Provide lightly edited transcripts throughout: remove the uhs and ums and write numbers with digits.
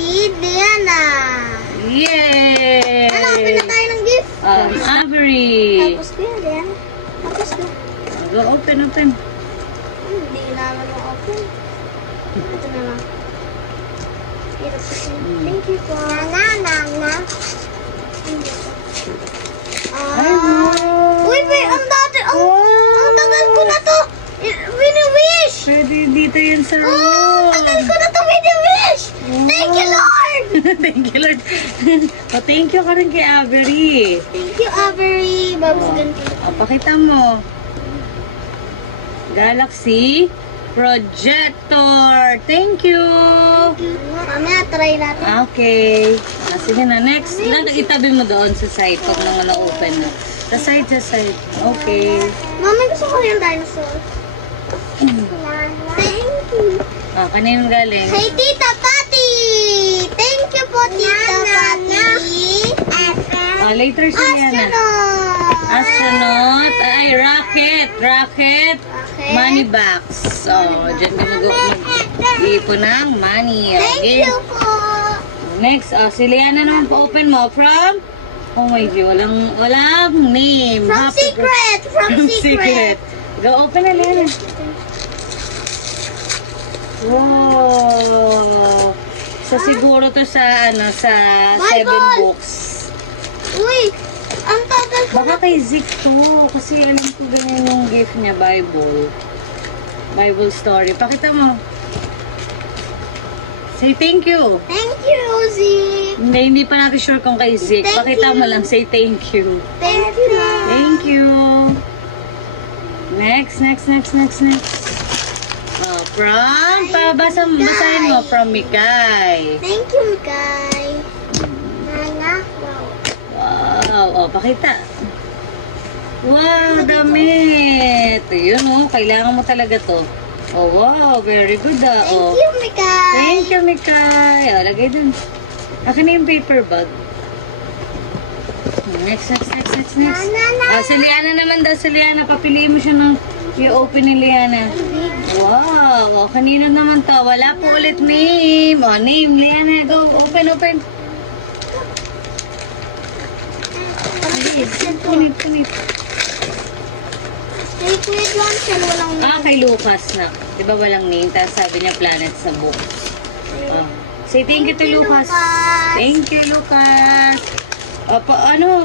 si Liana. Yay! Ano, open na tayo ng gift. Avery. Tapos ko yan, Liana. Tapos ko. Go, open. Hindi naman ma-open. Ito na lang. Hirap kasi. Thank you po. Nana. Ay, wow. Uy, ang dati. Ang tagal ko na to. Wini-wish. Pwede dito yan sa Oh, room. tagal ko na to wini-wish. Thank you, Lord. Thank you, Lord. Thank you ka rin kay Avery. Thank you, Avery. Babsagan ko. Pakita mo. Galaxy Projector. Thank you. Mamaya, try natin. Okay. Sige na, next. Itabi mo doon sa side pag nang na-open na. Sa side. Okay. Mami, gusto ko yung dinosaur. Thank you. Kanino galing? Kay Tita Patty. Thank you po, Tita Patty. Later si Liana. Astronaut. Ay, rocket. Okay. Money box. So, dyan ka mag-iipon ng money. Thank Okay. you po. Next, si Liana naman pa-open mo from? Oh my God, walang name. From secret. From secret. Go open na, Liana. Wow. Siguro to sa, sa Bible. 7 books. Uy, ang tagal ko. Baka kay Zik to. Kasi alam ko ganyan yung gift niya, Bible. Bible story. Pakita mo. Say thank you. Thank you, Zik. Hindi pa natin sure kung kay Zik. Thank Pakita you. mo lang. Say thank you. Thank you. Thank you. Next. Basahin mo from Mikay. Thank you, Mikay. Nana, wow. Wow. Pakita. Wow, damit. Yun, kailangan mo talaga to. Oh, wow. Very good, Thank you, Mikay. Thank you, Mikay. Lagay dun. Akin na yung paper bag. Next. Nana. Si Liana naman daw. Si Liana, papiliin mo siya ng i-open ni Liana. Wow. Kanino naman to? Wala po ulit name. Name. Liana, go. Open. Punit. Kay Kuya Johnson, walang Kay Lucas na. Diba walang name? Tapos sabi niya planet sa book. Say thank you to Lucas. Thank you, Lucas.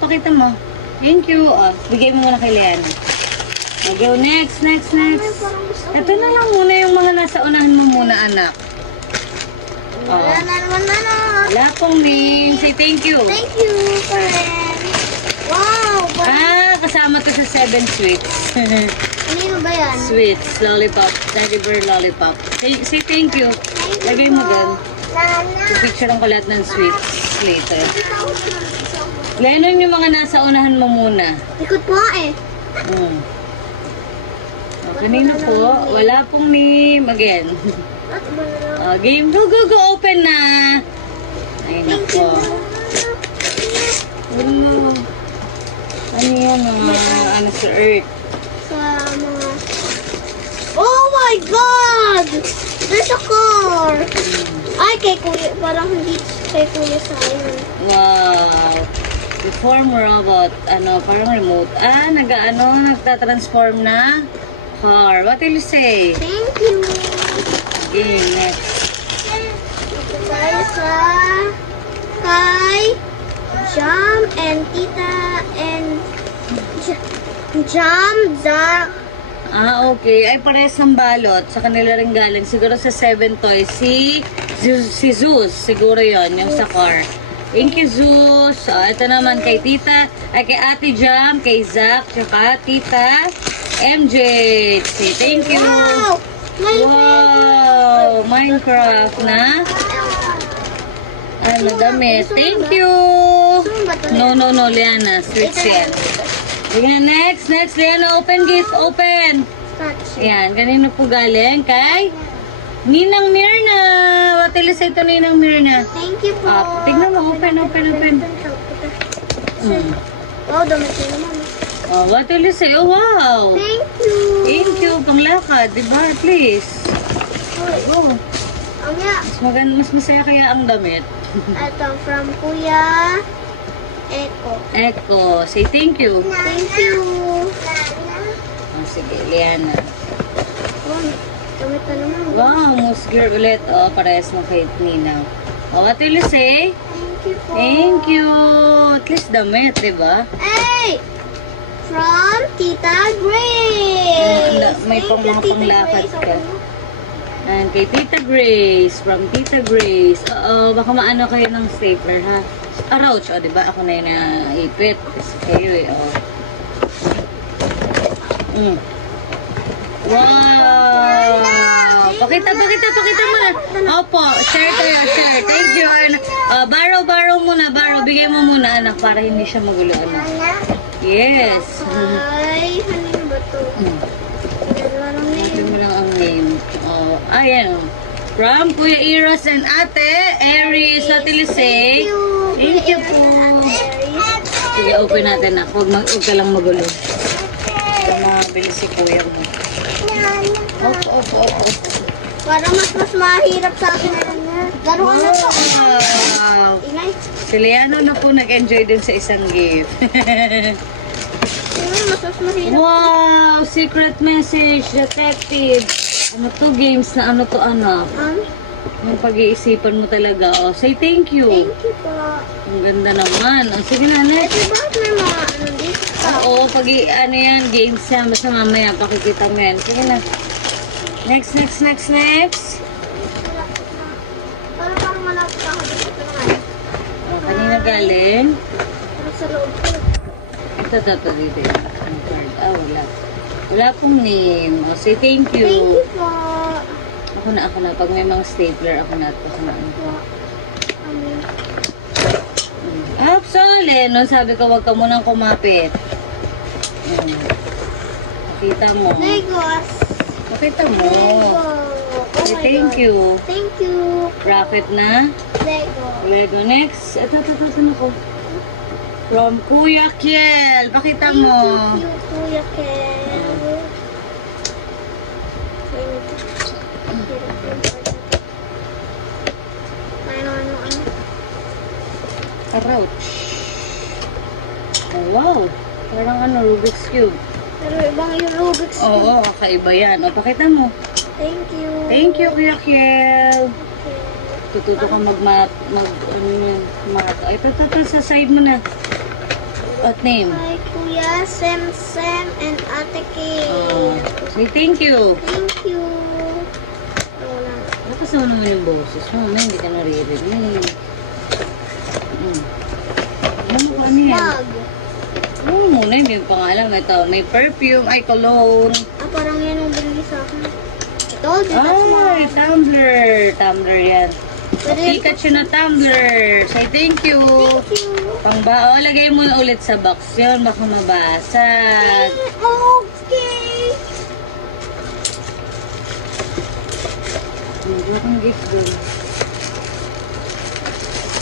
Pakita mo. Thank you. Bigay mo muna kay Liana. Go, next. Ito na lang muna yung mga nasa unahan mo muna, anak. Wala na naman na. Wala pong name. Say thank you. Thank you, friend. Wow. Kasama to sa 7 sweets. Kanino ba yan? Sweets, lollipop, teddy bear lollipop. Say thank you. Lagay mo doon. Nana. Picturean ko lahat ng sweets later. Lenon yung mga nasa unahan mo muna. Ikot po eh. Kanino po? Wala pong name. Again. Game. Go. Open na. Ay, nako. Ano yan? Ano sa Earth? Sa mga... Oh my God! There's a car! Ay, kay Kuya. Parang hindi kay Kuya Sayon. Wow. Reform robot. Parang remote. Nagtatransform na car. What will you say? Thank you. Okay, next. Ito tayo sa... Kay... Jam and Tita and... Jam, Zach. Okay. Ay, parehas ng balot. Sa kanila rin galing. Siguro sa 7 toys. Si Zeus. Siguro yon yung sa car. Thank you, Zeus. Ito naman kay Tita. Kay Ate Jam, kay Zach, tsaka Tita MJ. Say thank you. Wow! Wow! Minecraft na? Damit. Thank you. No, Liana. Sweets yan. Sige na, next, Liana, open gift, open. Yan, kanino po galing? Kay Ninang Mirna. What will you say to Ninang Mirna? Thank you po. Tignan mo, open. Wow, damit ko naman. What will you say? Oh, wow. Thank you. Thank you. Panglakad, di ba? Please. Oh. Mas masaya kaya ang damit. Ito, from Kuya Eko. Echo, say thank you. Thank you. Oh, sige, Liana. Oh, damit na naman. Wow, musgir ulit. Oh, parehas mo kay Nina. Oh, what will you say? Thank you po. Thank you. At least damit, diba? Hey! From Tita Grace. May Thank pang you, mga Tita panglakad Grace. ka. And kay Tita Grace, from Tita Grace. Oo, baka maano kayo ng stapler, ha? Ouch, o, diba? Ako na yung naipit. Kasi kayo, eh, oh. Wow! Pakita mo na. Opo, share tayo, share. Thank you, anak. Borrow muna, bigay mo muna, anak, para hindi siya magulo, anak. Yes. Ay, kanino ba to? Dalawa lang na Ito yun. mo lang ang name. Oh, ayan, oh. From Kuya Eros and Ate Aries, what will you say? Thank you po. Sige, open natin na. Huwag ka lang magulo. Ito mabilis si Kuya mo. Opo. Parang mas mahirap sa akin. Laruan na to. Wow! Ingay. Si Leano na po nag-enjoy din sa isang gift. Mas mahirap. Wow! Secret message, detective. Ano to, games na ano to, anak? Yung pag-iisipan mo talaga. Oh, say thank you. Thank you po. Ang ganda naman. Oh, sige na, next. Diba may mga ano dito pa? Oo, ano yan, games yan. Basta mamaya, pakikita mo yan. Sige na. Next. Parang malapit ako dito na nga. Kanina galing? Parang sa loob ko. Ito, dito yan. Ang card. Wala. Wala pong name. Oh, say thank you. Thank you po. Ako na. Pag may mga stapler, ako na. Solid. Noon sabi ko, wag ka munang kumapit. Pakita mo. Legos. Pakita mo. Lego. Say thank you. Thank you. Rocket na. Lego. Lego next. Ito ko. From Kuya Kiel. Pakita mo. Thank you, Kuya Ken. Ano? Ouch. Oh, wow. Parang Rubik's Cube. Pero ibang yung Rubik's Cube. Oo, kakaiba yan. O, pakita mo. Thank you. Thank you, Kuya Kiel. Okay. Tututo ka mag-math, Ay, ito, sa side mo na. What name? Hi, Kuya Sem and Ate Kay. Say thank you. Thank you. Wala. Lakas naman naman yung boses mo. Hindi ka naririnig. Ano ba ano yan? Mug. Oo muna, hindi pa nga alam. Ito, may perfume, ay cologne. Parang yan ang binili sa akin. Ito, that's Ay, tumbler. Tumbler yan. Pwede yan. Pikachu na tumbler. Say thank you. Thank you. Pangbao, lagay mo na ulit sa box yun. Baka mabasag. Okay. Wala kang gift doon.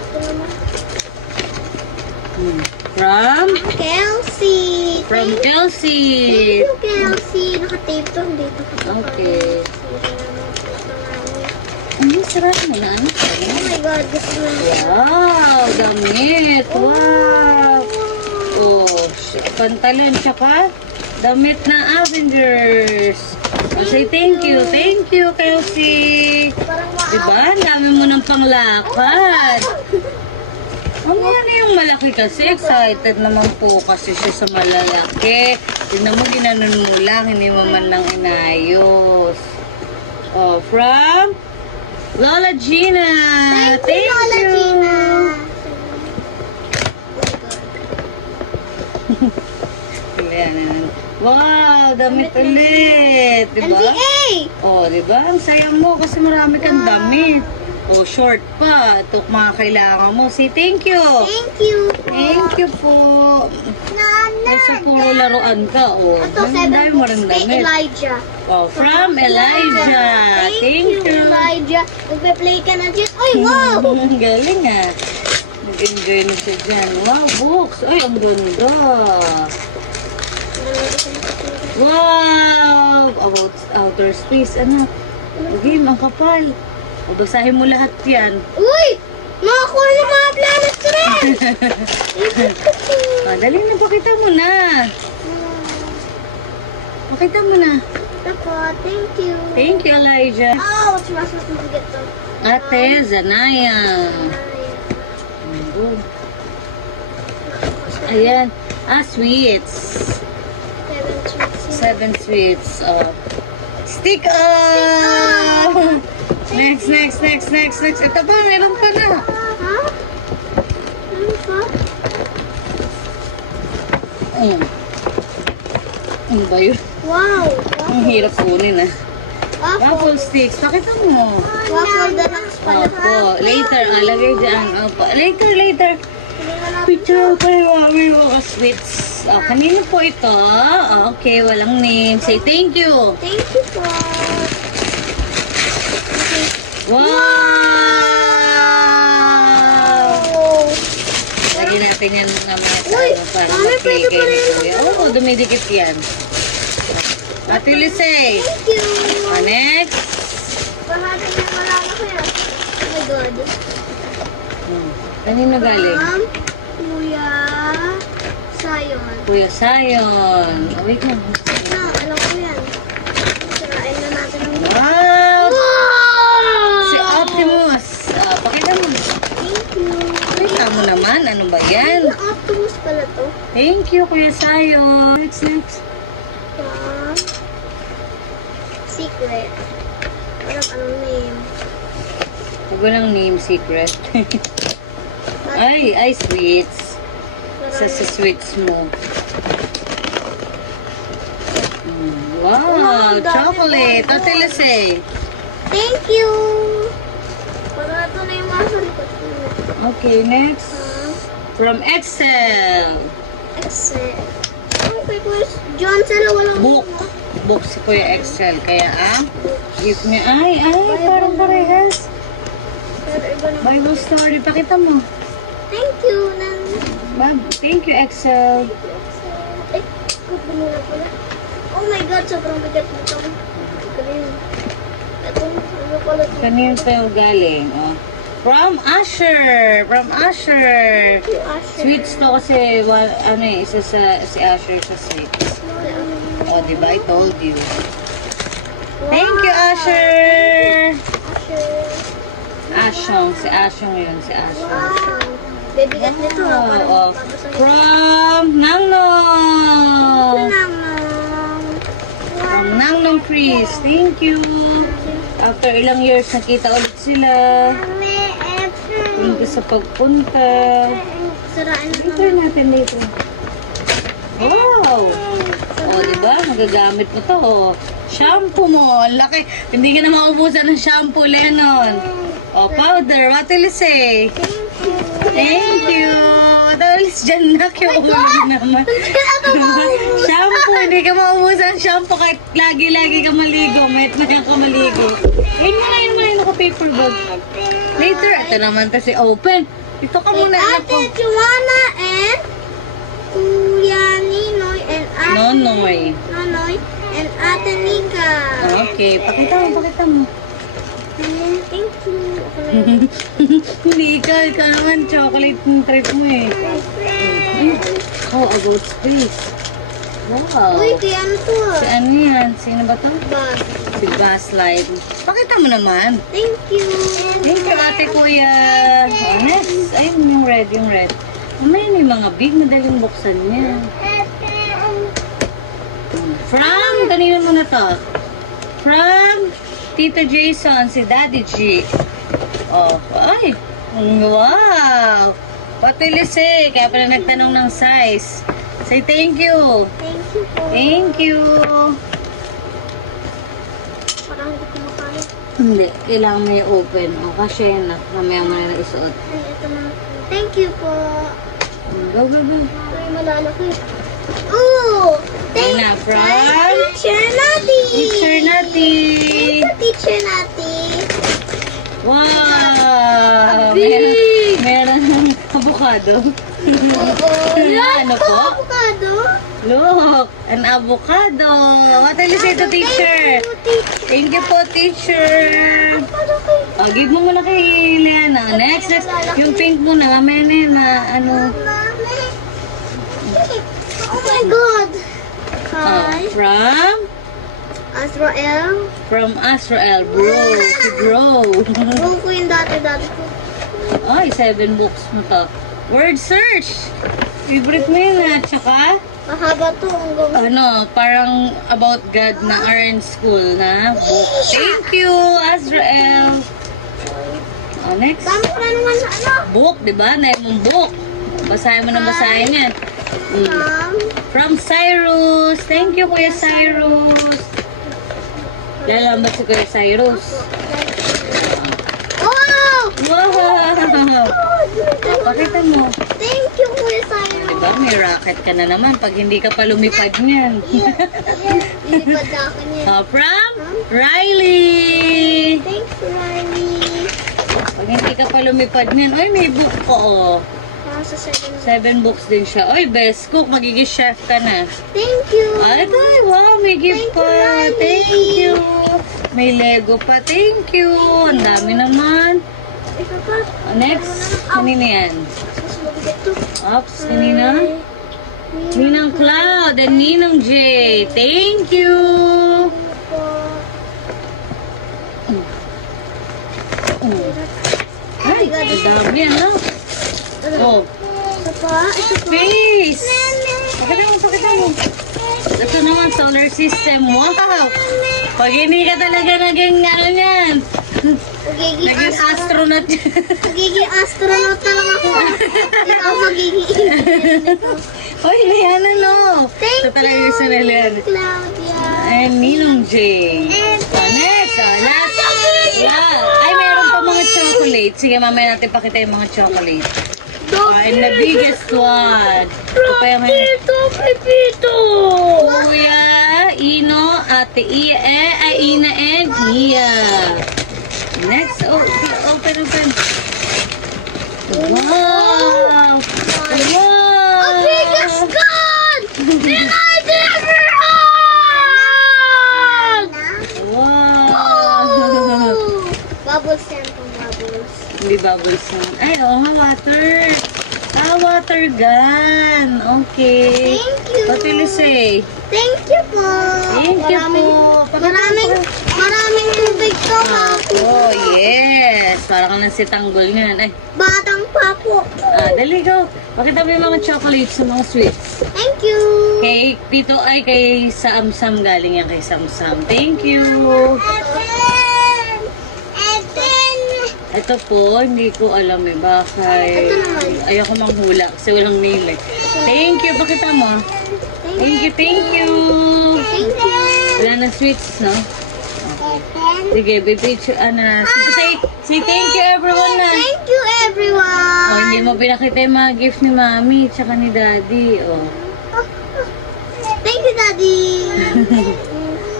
Ito naman. From? Kelsey. From Thank Kelsey. you, Kelsey. Naka-tape to. Hindi ito kapag. Okay. Ano, sarap mo na ano? Oh my God. Gusto mo. Wow, damit. Wow. Oh, pantalon tsaka damit na Avengers. Say thank you. Thank you, Kelsey. Parang Diba? Ang dami mo ng panglakad. Ano yan yung malaki kasi? Excited naman po kasi siya sa malalaki. Tignan mo, ginanon mo lang. Hindi mo man lang inayos. Oh, from Lola Gina. Thank you, Lola Gina. Wow, damit ulit. Diba? NBA! Oh, diba? Ang sayang mo kasi marami kang damit. Oh, short pa. Ito mga kailangan mo. Say thank you. Thank you. Thank you po. Kasi puro laruan ka. Oh, Ito, ang dami 7 mo rin books kay damit. Elijah. Oh, from Elijah. Thank you, Elijah. Magpe-play ka na dyan. Ay, wow! Ang galing ah. Nag-enjoy na siya dyan. Wow, books. Ay, ang ganda. Wow! About outer space. Ano? Game, ang kapal. O, basahin mo lahat yan. Uy! Nakakuha ng mga planets rin! Dali na, pakita mo na. Pakita mo na. Ito po, thank you. Thank you, Elijah. Oh, it's mas mabigat to. Ate, Zanaya. Oh. Ayan. Sweets. 7 sweets. Oh. Stick up! Next. Ito pa, meron pa na. Ha? Ano pa? Ano ba yun? Wow! Ang hirap kunin ah. Waffle. Waffle sticks. Pakita mo. Waffle deluxe pala. Opo. Later. Lagay dyan. Opo. Later. Hindi na natin. Picture ko yung mga sweets. Kanino po ito? Okay, walang name. Say thank you. Thank you po. Wow! Oh. Lagyan natin yan mamaya Uy, para mami, mag-play pwede pa kayo ni rin Kuya. Oo, dumidikit yan. Ate Lisay. Thank you. Next. Bahati na malala ko yan. Oh my God. Kanino galing? Kuya Sayon. Kuya Sayon. Wait lang. Alam ko yan. Sirain na natin ang Wow! Wow! Si Optimus. Pakita mo. Thank you. Pakita mo naman. Ano ba yan? Ang Optimus pala to. Thank you, Kuya Sayon. Next. Secret. Walang anong name. Huwag ko ng name secret. ay, sweets. Sa sweets mo. Wow, chocolate. Ate Lisay. Thank you. Parang ito na yung mga salikot ko. Okay, next. From Excel. Excel. Okay, Kuya John, sila walang Book. Book si Kuya Excel. Kaya give me. Ay, parang parehas. Pero iba naman. Bible story. Pakita mo. Thank you. Thank you, Excel. Ay, kukunin na pala. Oh my God, sobrang bigat nito. Ito, ano pala ito? Kanino tayo galing? From Asher. Thank you, Asher. Sweets to kasi, isa si Asher sa sweets. Diba? I told you. Thank you, Asher. Asher. Si Ashong yun, si Ashong. Wow. Bibigat nito. Oo. From Nangnong. From Nangnong Priest. Thank you. After ilang years, nakita ulit sila. Thank you sa pagpunta. Sarain na Ito natin dito. Wow! Diba? Magagamit mo to. Shampoo mo. Ang laki. Hindi ka na maubusan ng shampoo, Lennon. Powder. What will you say? Thank you. Dalis dyan na. Kiuwi naman. Shampoo. Hindi ka maubusan ng shampoo kahit lagi-lagi ka maligo. Mayat na ka maligo. Yun mo na naka-paper bag. Later. Ito naman to si Open. Ito ka muna. Ate Juana and Kuya Ninoy and Ate Nonoy. and Ate Nika. Okay. Pakita mo. Thank you. Okay. Hindi ikaw naman chocolate yung trip mo eh. About space. Wow. Uy, kaya ano to? Si ano yan? Sino ba to? Bag. Si Gaslight. Pakita mo naman. Thank you. Thank you, ate kuya. Next. Ayun yung red. Mamaya may mga big, madaling buksan niya. From, kanino mo na to? From Tito Jason, si Daddy G. Ay. Wow. Pati Lise, kaya pala nagtanong ng size. Say thank you. Thank you po. Thank you. Parang hindi ko makaya. Hindi, kailangan mo i-open. Kasi yan na, mamaya mo na isuot. Ay, ito na. Thank you po. Go. Ay, malalaki. Ooh! Ayun na, from Teacher Nati! Teacher Nati. Thank you, Teacher Nati. Wow! Big! Meron ng avocado. Ano po? Avocado? Look, an avocado. What will you say to teacher? Thank you, teacher. Thank you po, teacher. Avocado kayo. Give mo muna kay Liana. Next. Yung pink muna. Mamaya na yun na ano. Oh my God! Hi. Azrael. From Azrael. Bro. Si bro. Bro ko yung dati ko. Ay, 7 books mo to. Word search. Favorite mo yun ah. Tsaka, Mahaba to. Ang gawin. parang about God na RN school na book. Thank you, Azrael. Next. Dami ko na naman na Book, di ba? Nahin mong book. Basahin mo na basahin yan. From Cyrus. Thank you, Kuya Cyrus. Lalamat si Kuya Cyrus. Wow! Wow! Pakita mo. Thank you, Kuya Cyrus. Diba, may racket ka na naman pag hindi ka pa lumipad niyan. Lilipad na ako niya. From Riley. Thanks, Riley. Pag hindi ka pa lumipad niyan, oy, may book ko, oh. Nasa 7. 7 books din siya. Oy, best cook, magiging chef ka na. Thank you. Ay, wow, may gift Thank you, pa. Riley. Thank you. May Lego pa. Thank you. Ang dami naman. Ito pa. Next, kanina yan? Mas mabigat to. Ops, kanina? Ninang Cloud and Ninang J. Thank you. Ay, ang dami, ano? Oh, Ito pa. Ito pa. space. Pakita mo. Ito naman, solar system. Wow. Pag hindi ka talaga naging, ano yan, naging astronaut. Magiging astronaut na lang ako. Ikaw magiging engineer. Hoy, Liana, no. Thank Ito talaga yung sa Liana. Claudia. And Ninong J. Next, last. Ay, meron pa mga chocolate. Sige, mamaya natin pakita yung mga chocolate. And the biggest one. Ito pa yung Pepito! Kuya, Ino, Ate Iya, Ina, and Iya. Next, open. Wow! Wow! A biggest gun! Big idea ever Wow! Bubbles yan pang bubbles. Hindi bubbles yan. Ay, oo nga, water. Water gun. Okay. Thank you. What will you say? Thank you po. Thank you po. Maraming tubig to po. Oh, yes. Para kang si Tanggol niyan. Ay, Batang pa po. dali go. Pakita mo yung mga chocolates sa mga sweets. Thank you. Kay Tito ay kay Samsam galing yan kay Samsam. Thank you. Ito po, hindi ko alam eh. Bakit? Ito naman. Ayoko manghula kasi walang nail eh. Thank you. Pakita mo. Thank you. Thank you. Wala na sweets, no? Sige, baby, say thank you everyone na. Thank you everyone. Oh, hindi mo pinakita yung mga gift ni Mami tsaka ni Daddy. Oh. Thank you, Daddy.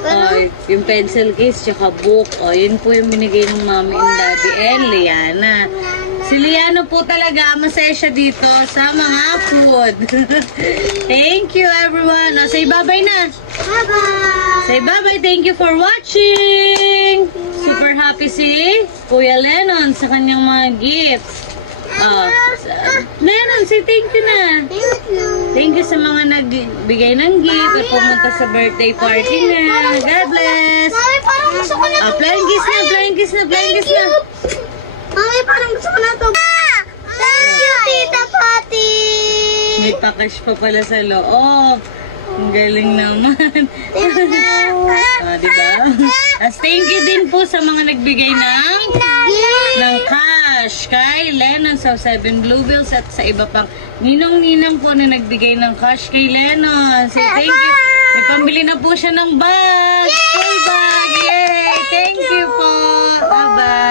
Oh, yung pencil case tsaka book. Oh, yun po yung binigay ng Mami and Daddy and Liana. Si Liana po talaga, masaya siya dito sa mga food. Thank you everyone. Oh, say bye-bye na. Bye-bye. Say bye-bye. Thank you for watching. Super happy si Kuya Lennon sa kanyang mga gifts. Lennon, say thank you na. Thank you. Thank you sa mga nagbigay ng gift at pumunta sa birthday party niya. God bless. Mami, parang gusto ko na to. Flying kiss na. Mami, parang gusto ko na to. Thank you, Tita Patty. May pakash pa pala sa loob. Ang galing naman. Diba? As thank you din po sa mga nagbigay ng cash kay Lennon sa 7 Bluebills at sa iba pang ninong-ninang po na nagbigay ng cash kay Lennon. Say thank you. May pambili na po siya ng bag. Yay! Bag! Yay! Thank you po. Bye-bye.